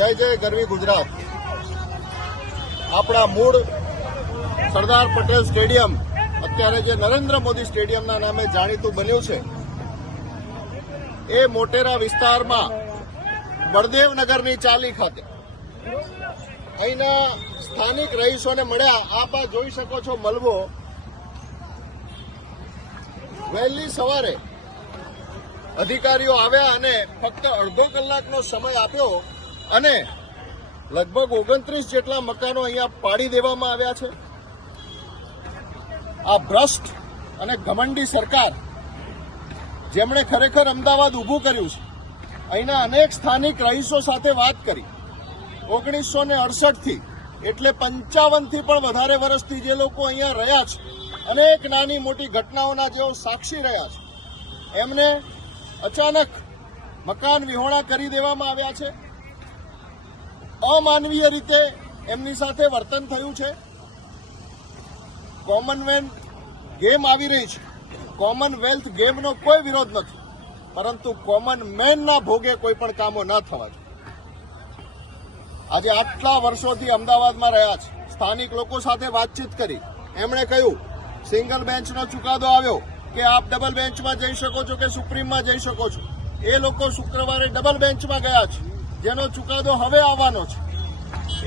જય જય ગરવી ગુજરાત. આપણા મૂળ સરદાર પટેલ સ્ટેડિયમ અત્યારે જે નરેન્દ્ર મોદી સ્ટેડિયમના નામે જાણીતું બન્યું છે, એ મોટેરા વિસ્તારમાં બળદેવનગરની ચાલી ખાતે અહીંના સ્થાનિક રહીશોને મળ્યા. આપ આ જોઈ શકો છો મલબો. વહેલી સવારે અધિકારીઓ આવ્યા અને ફક્ત અડધો કલાકનો સમય આપ્યો અને લગભગ 29 જેટલા મકાનો અહીંયા પાડી દેવામાં આવ્યા છે. આ ભ્રષ્ટ અને ઘમંડી સરકાર, જેમણે ખરેખર અમદાવાદ ઊભું કર્યું છે, અહીંના અનેક સ્થાનિક રહીશો સાથે વાત કરી. 1968 થી એટલે 55 થી પણ વધારે વર્ષથી જે લોકો અહીંયા રહ્યા છે, અનેક નાની મોટી ઘટનાઓના જેઓ સાક્ષી રહ્યા છે, એમને અચાનક મકાન વિહોણા કરી દેવામાં આવ્યા છે. અમાનવીય રીતે એમની સાથે વર્તન થયું છે. કોમનવેલ્થ ગેમ આવી રહી છે. કોમનવેલ્થ ગેમનો કોઈ વિરોધ નથી, પરંતુ કોમન મેનના ભોગે કોઈ પણ કામો ન થવા જોઈએ. આજે આટલા વર્ષોથી અમદાવાદમાં રહ્યા છે, સ્થાનિક લોકો સાથે વાતચીત કરી. એમણે કહ્યું સિંગલ બેન્ચનો ચુકાદો આવ્યો કે આપ ડબલ બેન્ચમાં જઈ શકો છો કે સુપ્રીમમાં જઈ શકો છો. એ લોકો શુક્રવારે ડબલ બેન્ચમાં ગયા છે, જેનો ચુકાદો હવે આવવાનો છે.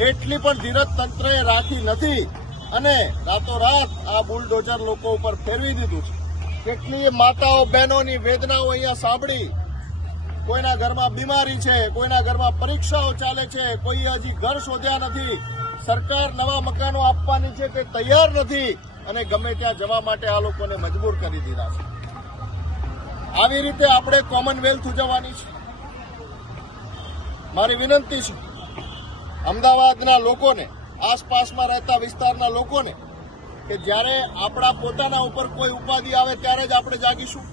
એટલી પણ ધીરજ તંત્રએ રાખી નથી અને રાતોરાત આ બુલડોઝર લોકો ઉપર ફેરવી દીધું છે. કેટલીય માતાઓ બહેનોની વેદનાઓ અહીંયા સાંભળી. કોઈના ઘરમાં બીમારી છે, કોઈના ઘરમાં પરીક્ષાઓ ચાલે છે, કોઈ હજી ઘર શોધ્યા નથી. સરકાર નવા મકાનો આપવાની છે તે તૈયાર નથી અને ગમે ત્યાં જવા માટે આ લોકોને મજબૂર કરી દીધા છે. આવી રીતે આપણે કોમનવેલ્થ ઉજવવાની છે. મારી વિનંતી છે અમદાવાદના લોકોને, આસપાસમાં રહેતા વિસ્તારના લોકોને, કે જ્યારે આપણા પોતાના ઉપર કોઈ ઉપાધિ આવે ત્યારે જ આપણે જાગીશું.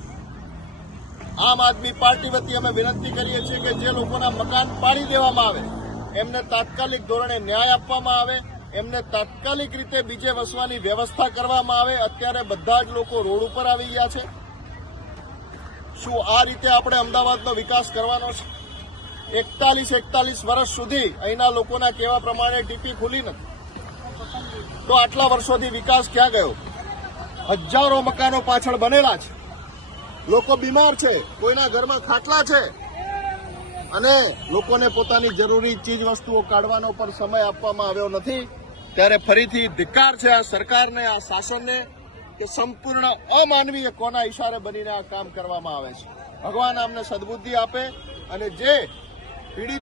આમ આદમી પાર્ટી વતી અમે વિનંતી કરીએ છીએ કે જે લોકોના મકાન પાડી દેવામાં આવે એમને તાત્કાલિક ધોરણે ન્યાય આપવામાં આવે, એમને તાત્કાલિક રીતે બીજે વસવાની વ્યવસ્થા કરવામાં આવે. અત્યારે બધા જ લોકો રોડ ઉપર આવી ગયા છે. શું આ રીતે આપણે અમદાવાદનો વિકાસ કરવાનો છે? 41 વર્ષ સુધી અહીંના લોકોના કહેવા પ્રમાણે ટીપી ખુલી નથી, તો આટલા વર્ષોથી વિકાસ ક્યાં ગયો? હજારો મકાનો પાછળ બનેલા છે. લોકો બીમાર છે, કોઈના ઘરમાં ખાટલા છે અને લોકોને પોતાની જરૂરી ચીજ વસ્તુઓ કાઢવાનો પણ સમય આપવામાં આવ્યો નથી. ત્યારે ફરીથી ધિક્કાર છે આ સરકારને, આ શાસનને, કે સંપૂર્ણ અમાનવીય કોના ઇશારે બનીને આ કામ કરવામાં આવે છે. ભગવાન અમને સદબુદ્ધિ આપે અને જે પીડિત